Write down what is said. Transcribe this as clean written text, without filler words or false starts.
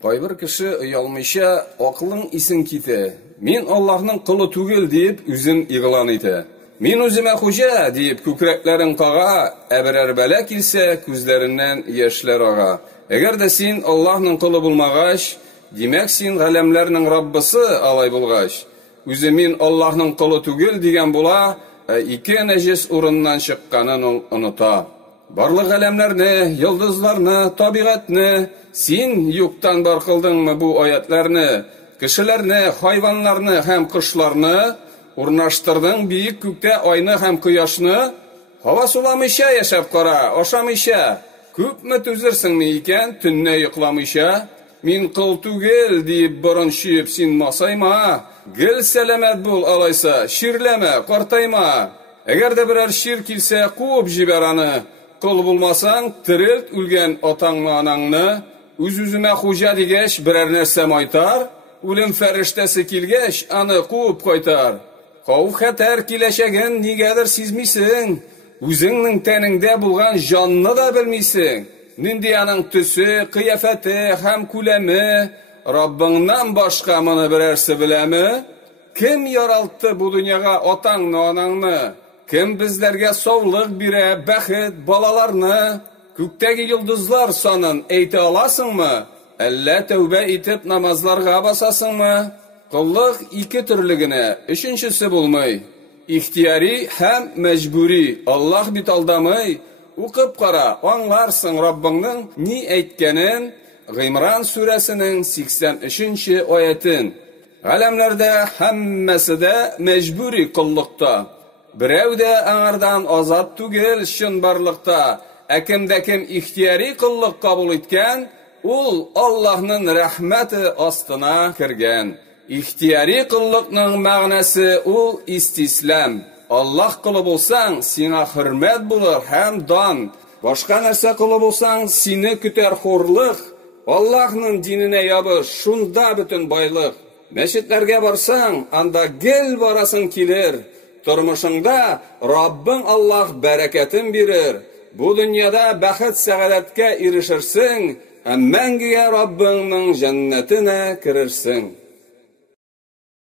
Кайбер кеше оялмыйча акылың исен китә. Мин Аллаһның кулы түгел дип үзен игълан итә. Мин үземә хуҗа дип күкрәкләрен кага, әберәр бәла килсә күзләреннән яшьләр ага. Әгәр дә син Аллаһның кулы булмагач, димәк син галәмләрнең Раббысы алай булгач, үзе мин Аллаһның кулы түгел дигән була, ике нәҗес урыннан чыкканын ул оныта. Барлык галәмләрне, йолдызларны, табигатьне син юктан бар кылдыңмы бу аятларны, кешеләрне, хайваннарны һәм кошларны, урнаштырдың биек күктә айны һәм кояшны, һава суламыйча яшәп кара, ашамыйча, күпме түзерсеңме икән төнне йокламыйча, мин кыл түгел дип борын чөеп син масайма, гел сәламәт бул алайса, ширләмә, картайма. Әгәр дә берәр шир килсә, куып җибәр аны. Кыл булмасаң, терелт үлгән атаңны анаңны, үз-үземә хуҗа дигәч берәр нәрсә майтар, үлем фәрештәсе килгәч, аны куып кайтар. Хәүф-хәтәр киләчәген нигәдер сизмисең, үзеңнең тәнеңдә булган җанны да белмисең. Нинди аның төсе, кыяфәте һәм күләме, Раббыңнан башка моны берәрсе беләме? Кем яралтты бу дөньяга атаңны, анаңны? Кем безләргә саулык бирә, бәхет, балаларны? Күктәге йолдызлар санын әйтә аласыңмы? Әллә тәүбә итеп намазларга басасыңмы? Куллык ике төрле генә, өченчесе булмый. Ихтияри һәм мәҗбүри. Аллаһ бит алдамый. Укып кара, аңларсың Раббыңның ни әйткәнен. Гыймран сүрәсенең 83-нче аятын. Галәмләрдә һәммәсе дә мәҗбүри куллыкта. Берәү дә аңардан азат түгел чын барлыкта. Кемдә кем ихтияри куллык кабул иткән, ул Аллаһның рәхмәте астына кергән. Ихтияри куллыкның мәгънәсе ул истислам. Аллаһ кулы булсаң, сиңа хөрмәт булыр һәм дан. Башка нәрсә кулы булсаң, сине көтәр хурлык. Аллаһның диненә ябыш, шунда бөтен байлык. Мәчетләргә барсаң, анда гел барасың килер. Тормышыңда Раббың Аллаһ бәрәкәтен бирер. Бу дөньяда бәхет сәгадәткә ирешерсең, һәм мәңгегә Раббыңның җәннәтенә керерсең.